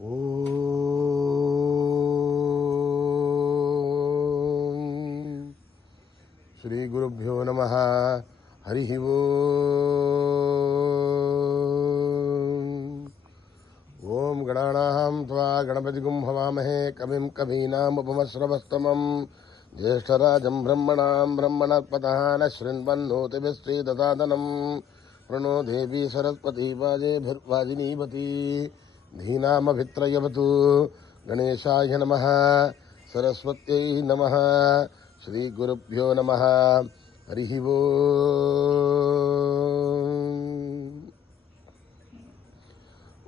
ఓం శ్రీ గురుభ్యో నమః. హరి ఓం గణానాం త్వా గణపతిగుం హవామహే కవిం కవీనాముపమశ్రవస్తమం జ్యేష్ఠరాజం బ్రహ్మణాం బ్రహ్మణస్పతః శృణ్వన్నోతిభిశ్రీదసాదనం ప్రణో దేవీ సరస్వతీ వాజేభిర్వాజినీవతి ధీనామభిత్రయవతు. గణేశాయ నమః. సరస్వత్యై నమః. శ్రీ గురుభ్యో నమః. హరి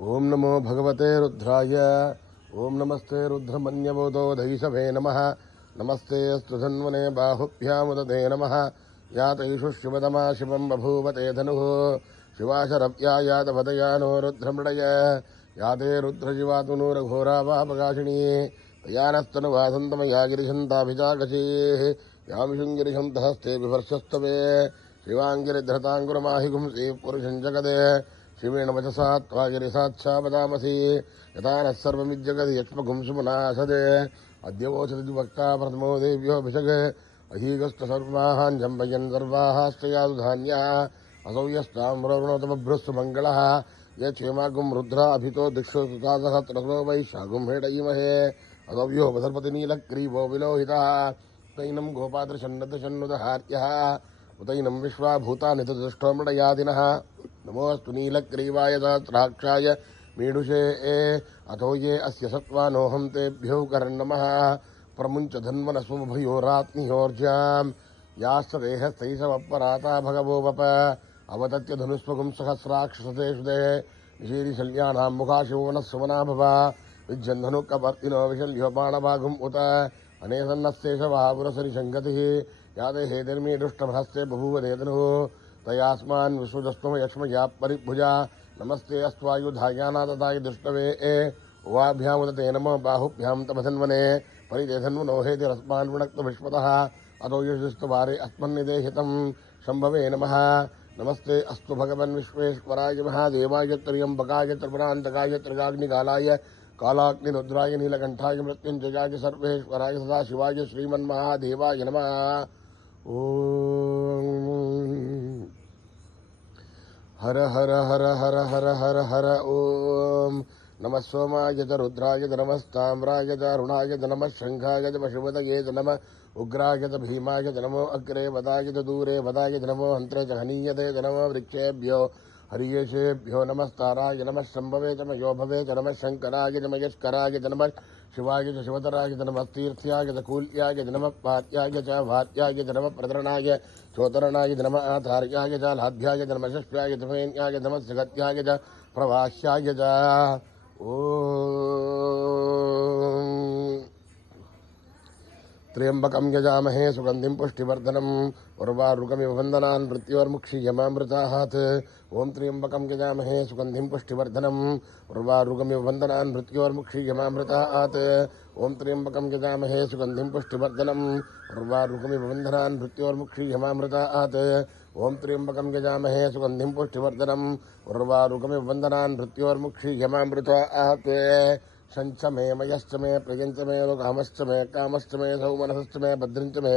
ఓం నమో భగవతే రుద్రాయ. ఓం నమస్తే రుద్రమన్యవోదోధైషవే నమః. నమస్తే స్తుధన్వనే బాహుభ్యాముదతే నమః. యాతైషు శివతమా శివం బభూవతే ధనుః. శివాశరవ్యాయాతవదయానో రుద్రమృడయ. యాతే రుద్రజివాతునూరఘోరావాపకాశినీ. తయానస్తనువాసంతమయా గిరిశంతాభిజాగశేః. యామిషుం గిరిశంతహస్తే బిభర్షస్తవే. శివాంగిరిధృతాంగురమాహిగుంసీ పురుషం జగదే. శివేణ వచసా త్వా గిరిసాక్షాపదామసి. యథా నః సర్వమిజ్జగది యక్ష్మగుం సుమనాసదే. అద్యవోచతి వక్తా ప్రథమో దేవ్యోభిషగే. అహీగస్త సర్వాహాంజంబయన్ సర్వాహాశ్చయాదు ధాన్యः. అసౌ యస్తామ్రోణోతమభ్రుస్సు మంగళः. యక్షేమాగుం రుద్రా అభితో దిక్షు సుతాసహస్రసో వైశాగుం హేడయీమహే. అసవ్యోపసర్పతి నీలగ్రీవో విలోహితः. తైనం గోపాదృశన్నదశన్నుదహార్యः. ఉతైనం విశ్వాభూతాని దృష్టో మృడయాదినः. నమోऽस्तु నీలగ్రీవాయ సహస్రాక్షాయ మీడుషే. అథో ఏ అస్య సత్వానోహం తేభ్యో కర్ణమః. ప్రముంచ ధన్వనస్వభయోరాత్మియోర్జాం. యాశ్రేహస్తైషవపరాతా భగవో వప. అవతత్య ధనుస్వగుం సహస్రాక్షసతేషుదే. నిశీరిశల్యానాం ముఖాశివోనః సుమనా భవ. విజ్జన్ధనుకవర్తినో విశల్యో బాణభాగుం ఉత. అనేసన్నస్యేషవాపురసరి సంగతిః. యాదే హేతిర్మీడుష్టభ్రస్తే బభూవ దేతనుః. తయాస్మాన్ విశ్వజస్త్వమయక్ష్మయా పరిభుజా. నమస్తే అస్త్వాయుధాయానాదతాయ దుష్టవే. ఉవాభ్యాముదతే నమో బాహుభ్యాం తపధన్వనే. పరిదేధన్వనో హేతిరస్మాన్ వృణక్త విశ్వతః. అతో యశుస్తవారే అస్మన్నిదేహితం. శంభవే నమః. నమస్తే అస్తు భగవన్ విశ్వేశ్వరాయ మహాదేవాయ త్ర్యంబకాయ త్రిపురాంతకాయ త్రిగాగ్నికాలాయ కాలాగ్నిరుద్రాయ నీలకంఠాయ మృత్యుంజయాయ సర్వేశ్వరాయ సదాశివాయ శ్రీమన్మహాదేవాయ నమః. ఓం హర హర హర హర హర హర హర. ఓం నమ సోమాయ చ రుద్రాయ చ నమస్తామ్రాయ చ అరుణాయ చ నమ శంఖాయ చ పశుపతయే చ నమ ఉగ్రాయ చ భీమాయ చ నమో అగ్రే వదాయ చ దూరే వదాయ చ నమో హంత్రే చ హనీయతే చ నమో వృక్షేభ్యో హరియేషేభ్యో నమస్తారాయ నమ శంభవే చ మయోభవే చ నమ శంకరాయ చ మయస్కరాయ చ నమ శివాయ చ శివతరాయ చ నమస్తీర్థ్యాయ చ కూల్యాయ చ నమ పాత్యాయ చ వాత్యాయ చ నమ ప్రదరణాయ చోతరణాయ చ నమ ఆధార్యాయ చ లాభ్యాయ చ నమ శస్యాయ చ ఫేన్యాయ నమ జగత్యాయ చ ప్రవాహ్యాయ చ. ఓం త్ర్యంబకం యజామహే సుగంధిం పుష్టివర్ధనం. ఉర్వారుకమివ వందనాన్ మృత్యోర్ముక్షీయమామృతాహాత్. ఓం త్ర్యంబకం యజామహే సుగంధిం పుష్టివర్ధనం. ఉర్వారుకమివ వందనాన్ మృత్యోర్ముక్షీయమామృతాహాత్. ఓం త్ర్యంబకం యజామహే సుగంధిం పుష్టివర్ధనం. ఉర్వారుకమివ వందనాన్ మృత్యోర్ముక్షీయమామృతాహాత్. ఓం త్ర్యంబకం యజామహే సుగంధిం పుష్టివర్ధనం. ఉర్వారుకమివ వందనాన్ మృత్యోర్ముక్షీయమామృతాహాత్. శంచ మే మయశ్చ మే ప్రియంచ మే లోకామశ్చ మే కామశ్చ మే సౌమనసశ్చ మే భద్రంచ మే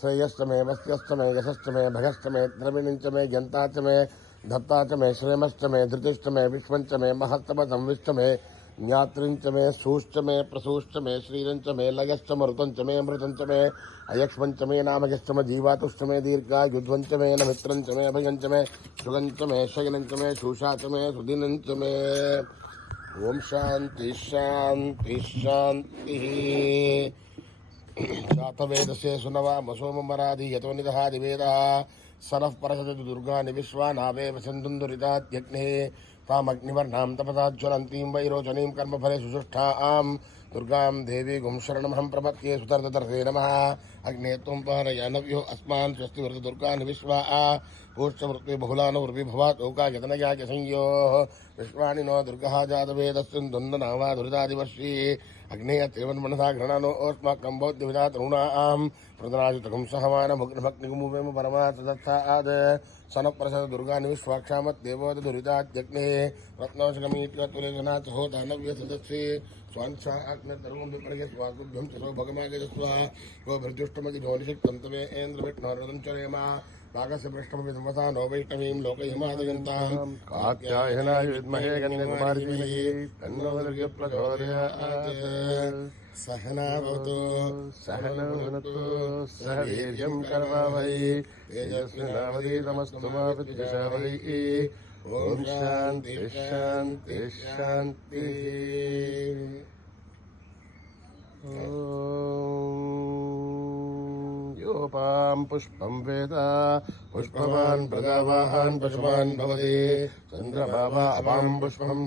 శ్రేయశ్చ మే వస్యశ్చ మే యశశ్చ మే భగశ్చ మే ద్రవిణించ మే జంతా చ మే धत्ता च मे श्रेमश्च मे धृतिश्च मे विश्वंच मे महत्तम संविश्च मे ज्ञात्रिंच मे सूश्च मे प्रसूश्च मे श्रीरंच मे लयश्च मरुतंच मे अमृतंच मे अयक्ष्मंच मे नामयश्च मे जीवातुश्च मे दीर्घायुध्वंच मे नमित्रंच मे अभयंच मे सुगंच मे शयनंच मे शूषाच मे सुदिनंच मे। ओम शांति शांति शांति। जातवेदसे सुनवामसोमराधि यतो निदहादि वेदः सरः परशतु दुर्गानि विश्वानावेव सन्दुन्दुरिताद्यग्ने तामग्निवर्णां तपसाज्वलन्तीं वैरोचनीं कर्मफले सुजुष्टां दुर्गां देवी गुं शरणमहं प्रपद्ये सुतर्तदर्शे नमः। अग्ने त्वं पारयानव्यो अस्मान् स्वस्ति वरद दुर्गानि विश्वा पूष्टमृत्वे बहुलानो भवात् ओकायतनयाय संयोः विश्वानि नो दुर्गः जातवेदस्सुन्दुन्दनामा दुरितादिवर्षी अग्ने त्रिवन्मनसा घृणानो ओस्माकं बौद्धविदा तरुणां प्रदनाजुतकं सहमानमुग्नभग्निगुमुवेम परमार्थदत्ताद् सनप्रसद दुर्गानि विश्वाक्षामत् देवोद दुरिताद्यग्ने रत्नौषधमीत्वतुलेनाथ हो दानव्य सदस्ये स्वांशा अग्निर्दर्वं विपर्य स्वागुभ्यं च सो भगमागजस्वा वो भृजुष्टमति ज्योनिषिक्तं तवे ऐन्द्र विष्णोरदं चरेमा नागस्य पृष्ठमपि संवसा नो वैष्णवीं लोकहिमादयन्तां कात्यायनाय विद्महे कन्याकुमारी धीमहि तन्नो दुर्गे प्रचोदयात् सहना भवतु सहनौ भुनक्तु सह वीर्यं करवावहै तेजस्विनावधीतमस्तु मा विद्विषावहै ओम शांति शांति शांति। योपां पुष्पं वेद पुष्पवान् प्रजावाहान् पशुमान् भवति चन्द्रभावा अपां पुष्पं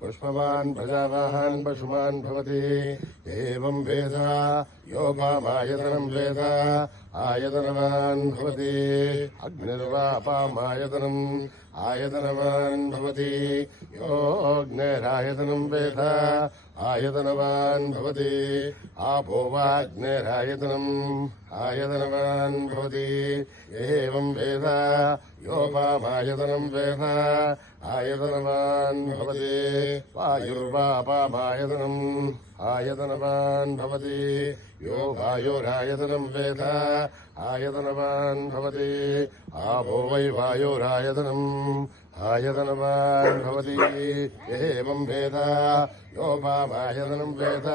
पुष्पवान् प्रजावाहान् पशुमान् भवति एवं वेद योपामायतनं वेद आयतनवान् भवति अग्निर्वा अपामायतनम् आयतनवान् भवति योऽग्निरायतनं वेद आयतनवान् भवति आपो वाग्निरायतनम् आयतनवान् भवति एवं वेद योपामायतनं वेद आयतनवान् भवति वायुर्वापामायतनम् आयतनवान् भवति यो वायोरायतनं वेद आयतनवान् भवति आपो वै वायोरायतनम् आयतनवान् भवति एवं वेद योपामायतनं वेद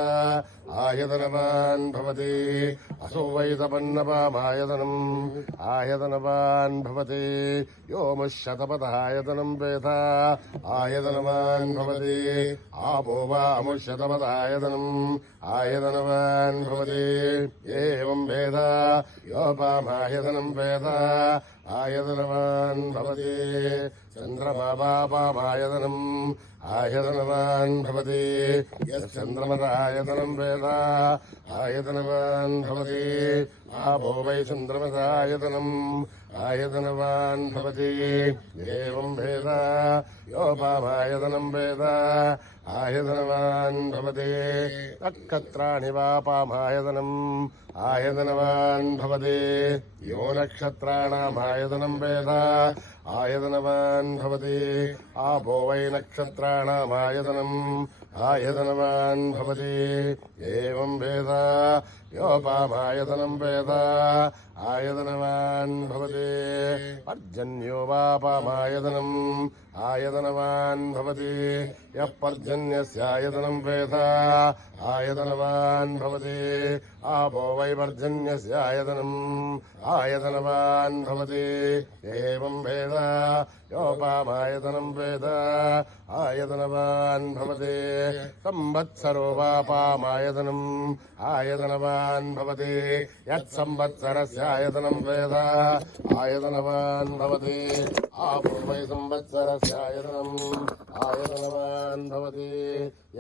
आयतनवान् भवति असो वै तपन्नपामायतनम् आयतनवान् भवति योमुष्यतपदायतनं वेद आयतनवान् भवति आपो वा अमुष्यतपदायतनम् आयतनवान् भवति एवं वेद योपामायतनं वेद आयतनवान् भवति चन्द्रमा वापामायतनम् आयतनवान् भवति यश्चन्द्रमसायतनं वेद आयतनवान् भवति आपो वै चन्द्रमसायतनम् आयतनवान् भवति एवं वेद योपामायतनं वेद आयतनवान् भवति नक्षत्राणि वापामायतनम् आयतनवान् भवति यो नक्षत्राणामायतनं वेद आयतनवान् भवति आपो वै नक्षत्राणामायतनम् आयतनवान् भवति एवं वेद योपामायतनं वेद आयतनवान् भवति पर्जन्यो वापामायतनम् आयतनवान् भवति यः पर्जन्यस्यायतनं वेद आयतनवान् भवति आपो वै पर्जन्यस्यायतनम् आयतनवान् भवति एवं वेद योपामायतनं वेद आयतनवान् भवति संवत्सरो वापामायतनम् आयतनवान् भवति यत्संवत्सरस्यायतनं वेद आयतनवान् भवति आपो वै संवत्सरस्यायतनम् आयतनवान् भवति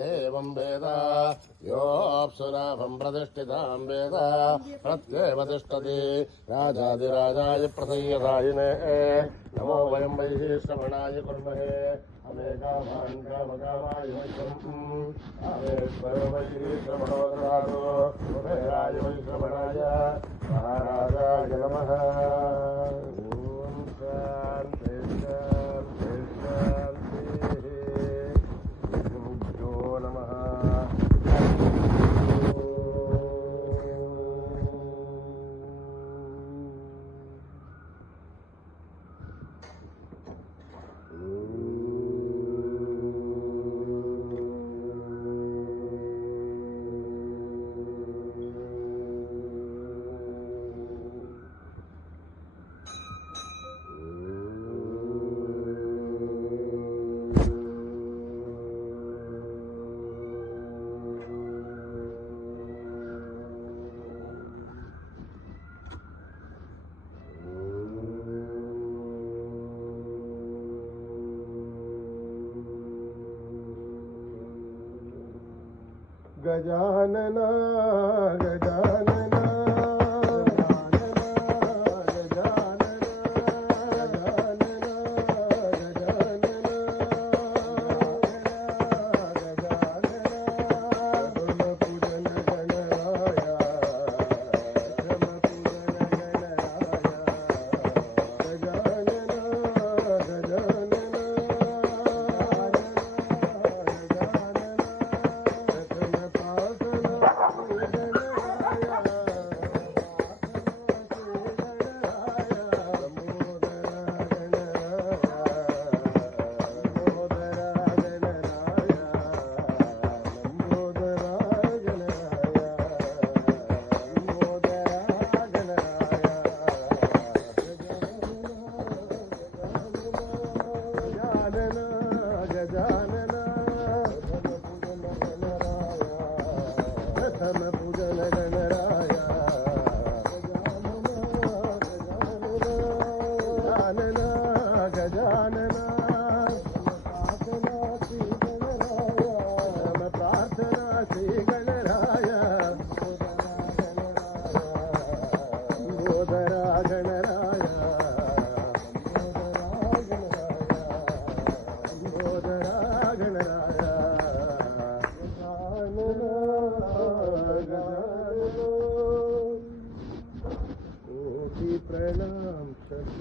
एवं वेद योऽप्सुराभं प्रतिष्ठितां वेद प्रत्येव तिष्ठति राजाधिराजाय प्रसंयदायिने नमो वयं वै श्रवणाय कुर्महे अमे कामान् कामकामाय वैश्वम् अमेश्वरो वै श्रवणो ददातु कुबेराय वै श्रवणाय महाराजाय नमः। ॐ शान्ति शान्ति शान्तिः। गुरुभ्यो नमः। गजानना गजानना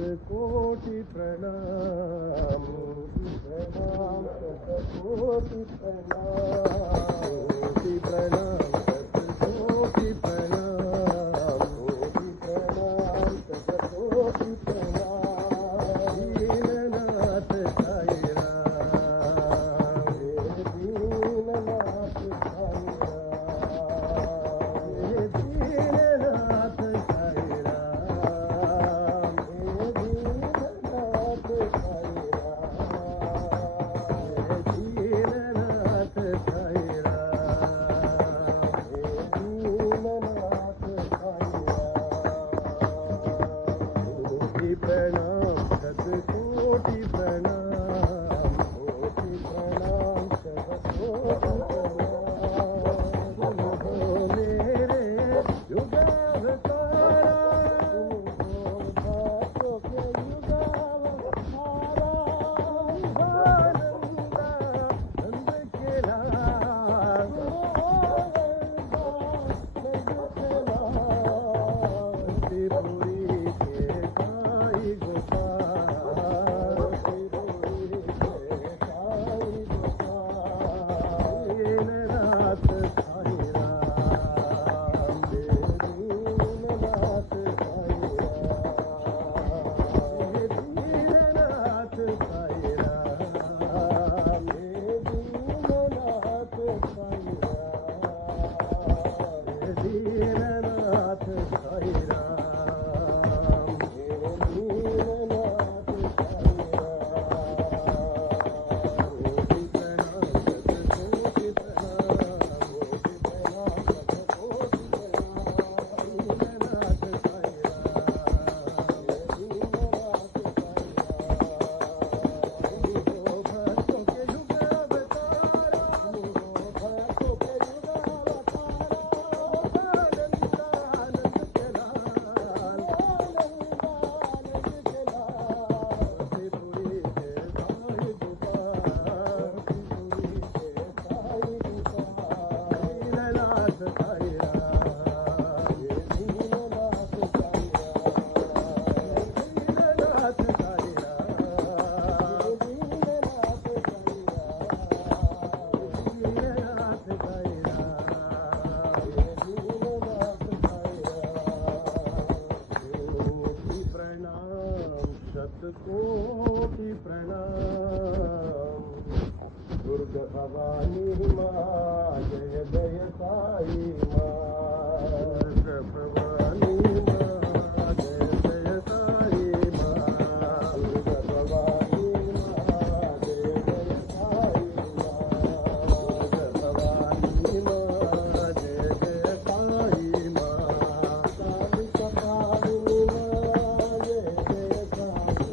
शतकोटि प्रणाम प्रणाम शतकोटि प्रणाम शतकोटि प्रणाम शतकोटि प्रणाम दीननाथ साई राम दीननाथ साई राम दीननाथ साई राम दीननाथ साई राम दीननाथ साई राम दीननाथ साई राम प्रणाम शतकोटि प्रणाम कोटि प्रणाम शतकोटि प्रणाम भोले रे युगावतारा भक्तों के युगावतारा आनंदा नंद के लाल त्रिपुरी के साई गोपाल त्रिपुरी के साई गोपाल दीननाथ साई राम दीननाथ साई राम दीननाथ साई राम दीननाथ साई राम दीननाथ साई राम दीननाथ साई शतकोटि प्रणाम दुर्गा भवानी माँ जय जय साई माँ दुर्गा भवानी माँ जय जय साई माँ दुर्गा भवानी माँ जय जय साई माँ दुर्गा भवानी माँ जय जय साई माँ काली कपालिनी माँ जय जय साई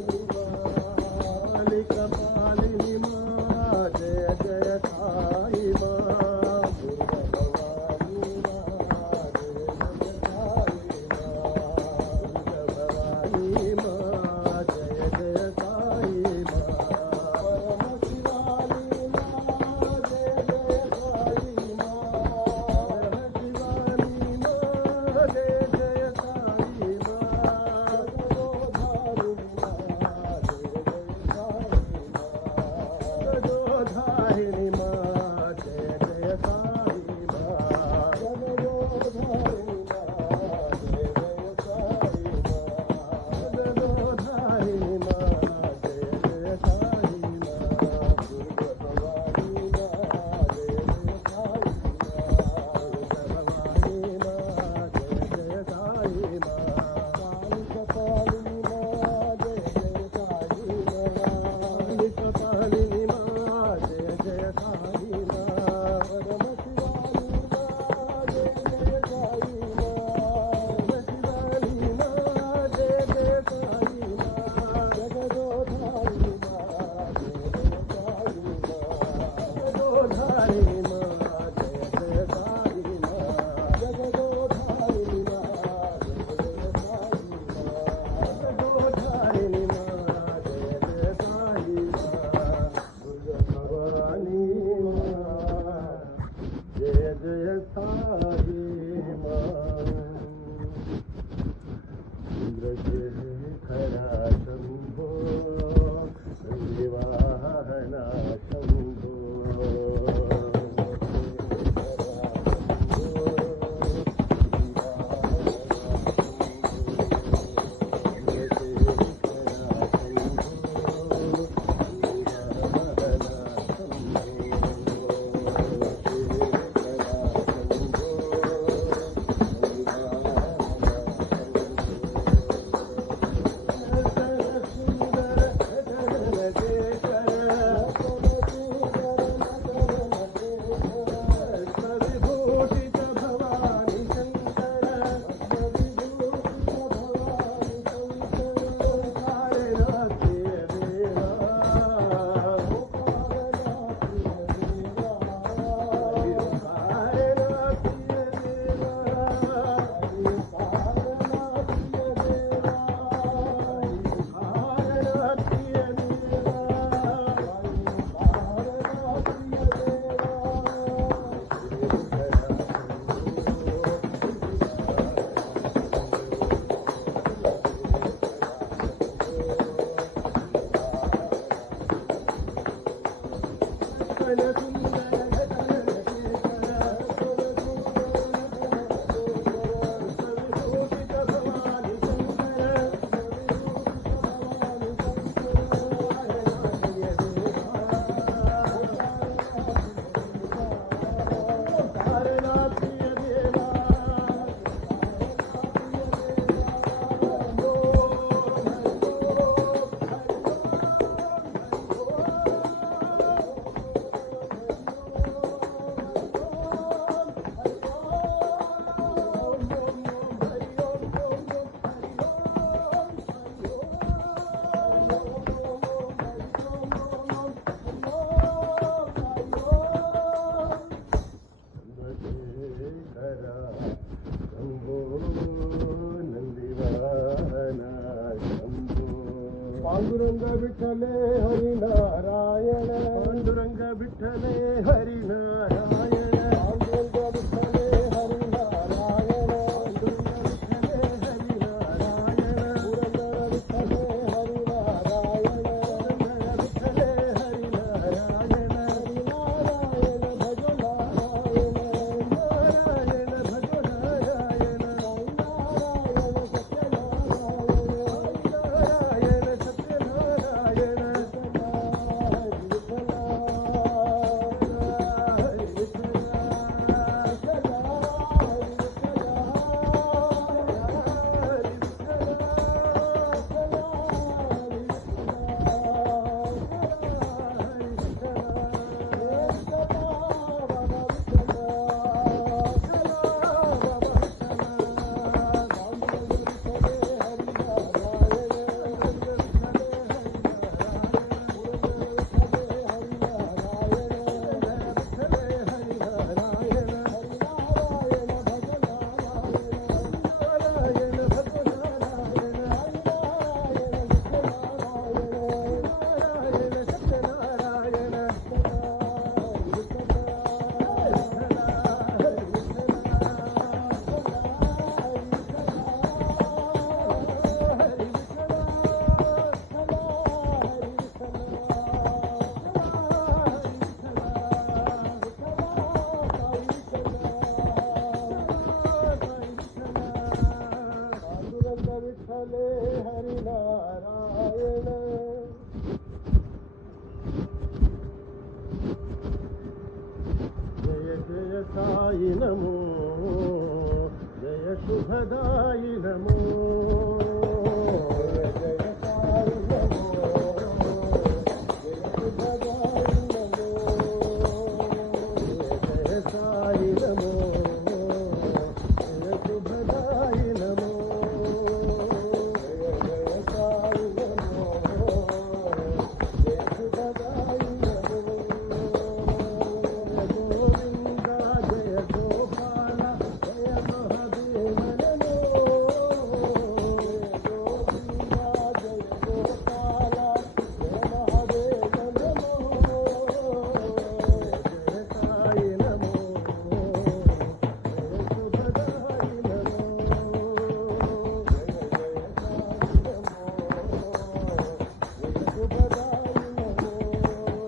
काली कपालिनी माँ जय जय साई माँ दुर्गा भवानी माँ जय जय साई माँ दुर्गा भवानी माँ जय जय साई माँ परम शिवानी माँ जय जय साई माँ परम शिवानी माँ जय जय साई माँ जगदोधारिणी माँ जय जय साई माँ जगदोधारिणी माँ जय जय साई माँ जगदोधारिणी माँ जय जय साई माँ जगदोधारिणी माँ जय जय साई माँ दुर्गा भवानी माँ जय जय साई माँ दुर्गा भवानी माँ जय जय साई माँ काली कपालिनी माँ जय जय साई माँ काली कपालिनी माँ जय जय साई माँ परम शिवानी माँ जय जय साई माँ परम शिवानी माँ जय जय साई माँ जगदोधारिणी माँ जय जय साई माँ जगदोधारिणी माँ जय जय साई माँ जगदोधारिणी माँ जय जय साई माँ जगदोधारिणी माँ जय जय साई माँ दुर्गा भवानी माँ जय जय साई माँ इंद्र के खरा విఠలే హరి నారాయణ పాండురంగ విఠలే హరి నారాయణ పాండురంగ విఠలే హరి నారాయణ సాయి నమో జయ శుభదాయి నమో జయ సాయి నమో జయ శుభదాయి నమో జయ సాయి నమో జయ శుభదాయి నమో జయ సాయి నమో జయ శుభదాయి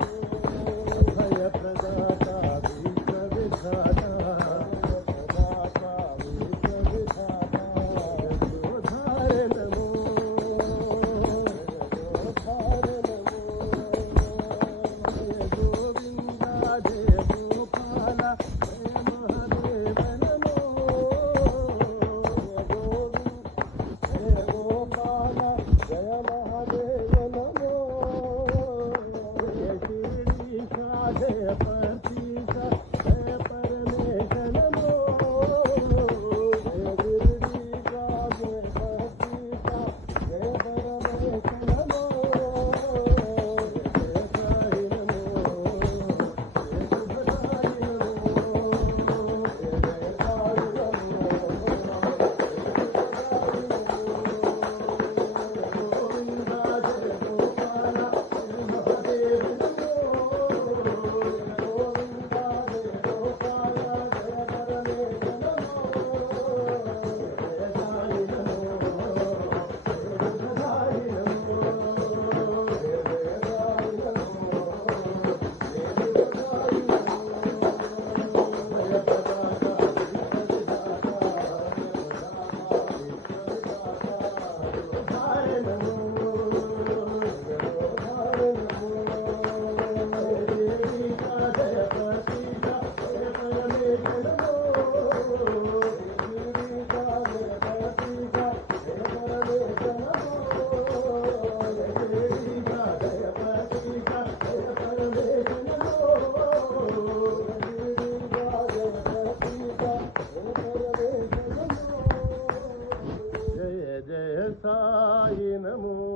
నమో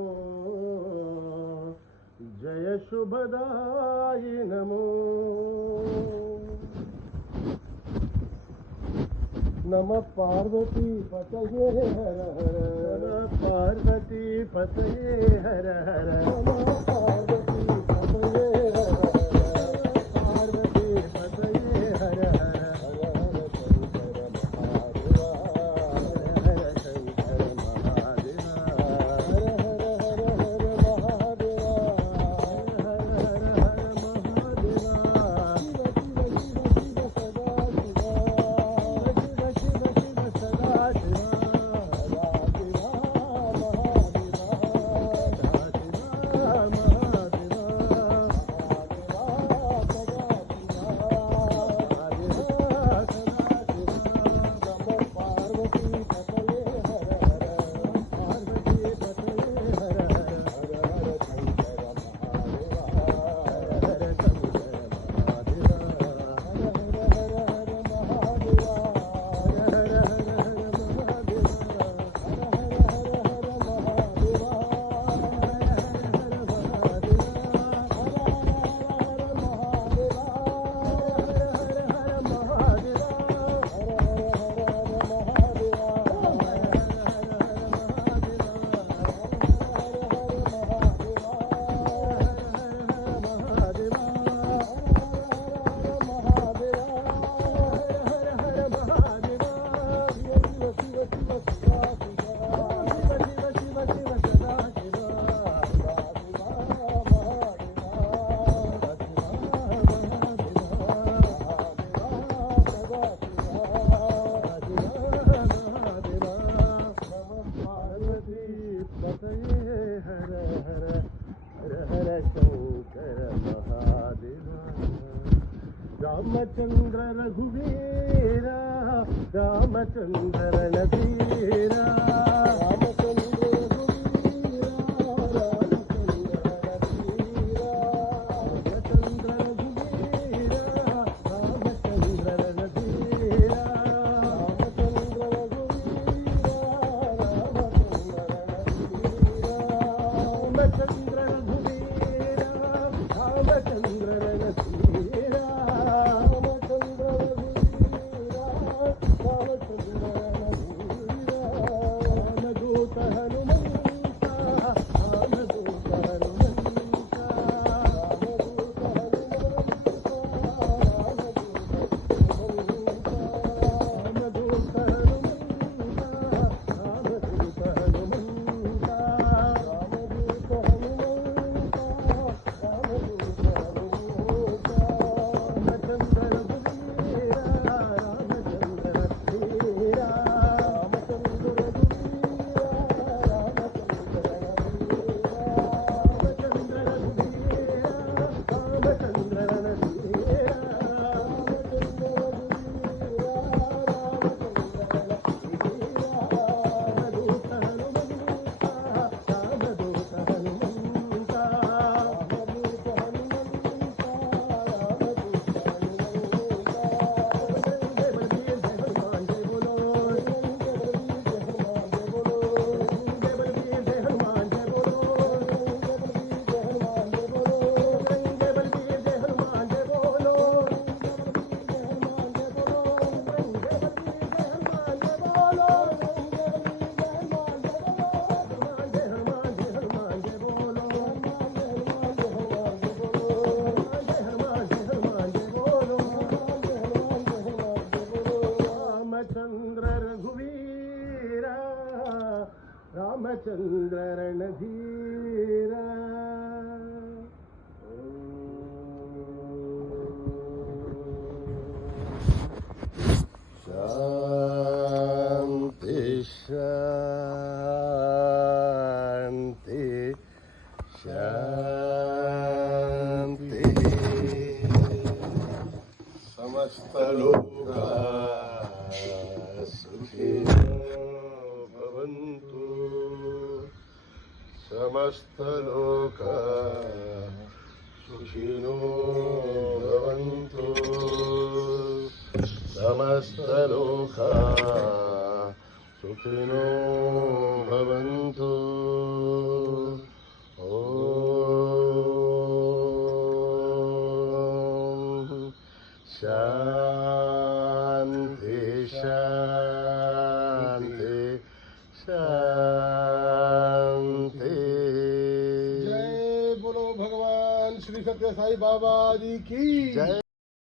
శుభదాయి నమో नमः पार्वती पतये हर हर नमः पार्वती पतये हर हर नमः पार्वती पतये हर हर पार्वती पतये हर हर हर शंकर महादेवा हर हर महादेवा हर हर महादेवा रामचंद्र रघुवीरा रामचंद्र रणधीरा रामचंद्र रघुवीरा रामचंद्र रघुवीरा रामचंद्र रणधीरा रामचंद्र रघुवीरा रामचंद्र रघुवीरा रामचंद्र रणधीरा रामचंद्र रणधीरा शांति शांति शांति समस्त लोका सुखिनो भवन्तु समस्त लोका सुखिनो भवन्तु समस्त लोका सुखिनो भवन्तु शांति शांति सत्य साई बाबा जी की जय।